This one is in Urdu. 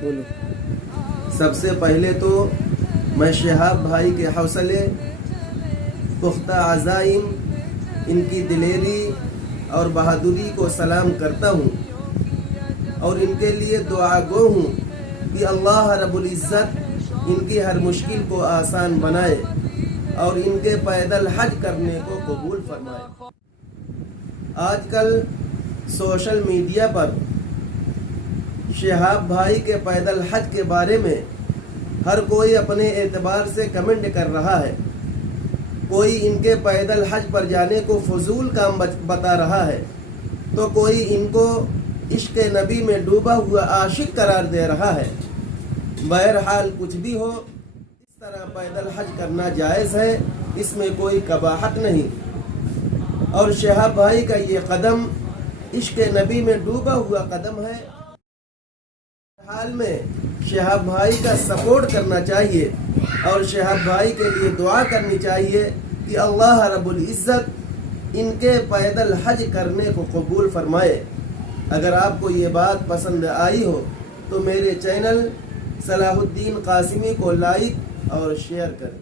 بولو۔ سب سے پہلے تو میں شہاب بھائی کے حوصلے، پختہ عزائم، ان کی دلیری اور بہادری کو سلام کرتا ہوں اور ان کے لیے دعا گو ہوں کہ اللہ رب العزت ان کی ہر مشکل کو آسان بنائے اور ان کے پیدل حج کرنے کو قبول فرمائے۔ آج کل سوشل میڈیا پر شہاب بھائی کے پیدل حج کے بارے میں ہر کوئی اپنے اعتبار سے کمنٹ کر رہا ہے۔ کوئی ان کے پیدل حج پر جانے کو فضول کام بتا رہا ہے تو کوئی ان کو عشق نبی میں ڈوبا ہوا عاشق قرار دے رہا ہے۔ بہرحال کچھ بھی ہو، اس طرح پیدل حج کرنا جائز ہے، اس میں کوئی قباحت نہیں، اور شہاب بھائی کا یہ قدم عشق نبی میں ڈوبا ہوا قدم ہے۔ حال میں شہاب بھائی کا سپورٹ کرنا چاہیے اور شہاب بھائی کے لیے دعا کرنی چاہیے کہ اللہ رب العزت ان کے پیدل حج کرنے کو قبول فرمائے۔ اگر آپ کو یہ بات پسند آئی ہو تو میرے چینل صلاح الدین قاسمی کو لائک اور شیئر کریں۔